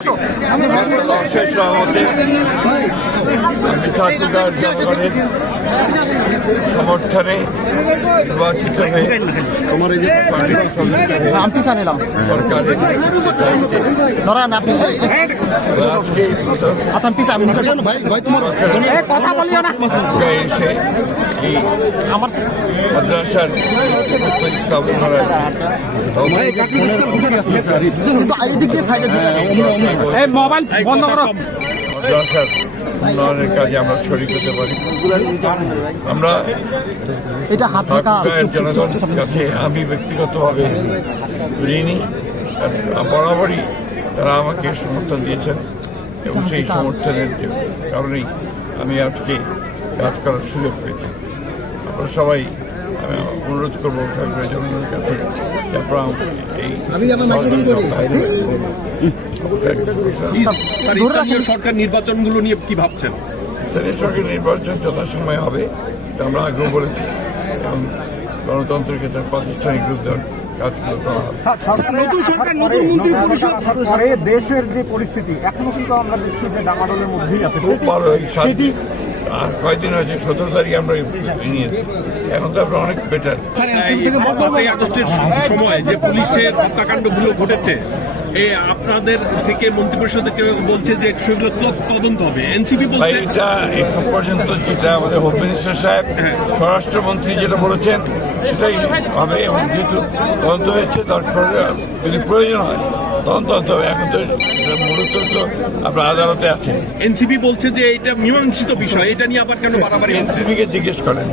অশেষ সহমতে আমি ঠাকুরগাঁও জনগণের সমর্থনে নির্বাচিত হয়ে সরকারের এসে এই মাদ্রাসার স্থাপন করার মাদ্রাসার উন্নয়নের কাজে আমরা শরীক হতে পারি। আমরা জনগণের কাছে আমি ব্যক্তিগতভাবে ঋণী। বরাবরই তারা আমাকে সমর্থন দিয়েছেন এবং সেই সমর্থনের কারণেই আমি আজকে কাজ করার সুযোগ পেয়েছি। আমরা সবাই অনুরোধ করবো জনগণের কাছে সরকার নির্বাচনগুলো নিয়ে কি ভাবছেন? স্থানীয় সরকার নির্বাচন যথাসময়ে হবে আমরা আগেও বলেছি এবং গণতন্ত্রের ক্ষেত্রে প্রাতিষ্ঠানিক রূপ দেওয়ার কাজগুলো করা হবে। নতুন সরকার নতুন মন্ত্রী পরিষদ দেশের যে পরিস্থিতি এখনো কিন্তু আমরা দেখছি যে ডামাডোলের মধ্যেই আছে। খুব ভালো আর কয়েকদিন হয়েছে 17 তারিখে আমরা নিয়েছি, এখন তো আমরা অনেক বেটার। 5ই আগস্টের সময় যে পুলিশের হত্যাকাণ্ডগুলো ঘটেছে আপনাদের থেকে মন্ত্রিপরিষদে কেউ বলছে যে সেগুলো তদন্ত হবে, এনসিপি বলছে এটা এখন পর্যন্ত যেটা আমাদের হোম মিনিস্টার সাহেব স্বরাষ্ট্রমন্ত্রী যেটা বলেছেন সেটাই হবে এবং যেহেতু তদন্ত হয়েছে তারপরে যদি প্রয়োজন হয় তদন্ত হবে। এখন তো মূলত তো আপনার আদালতে আছে। এনসিপি বলছে যে এটা মীমাংসিত বিষয়, এটা নিয়ে আবার কেন বাড়াবাড়ি? এনসিপি কে জিজ্ঞেস করেন।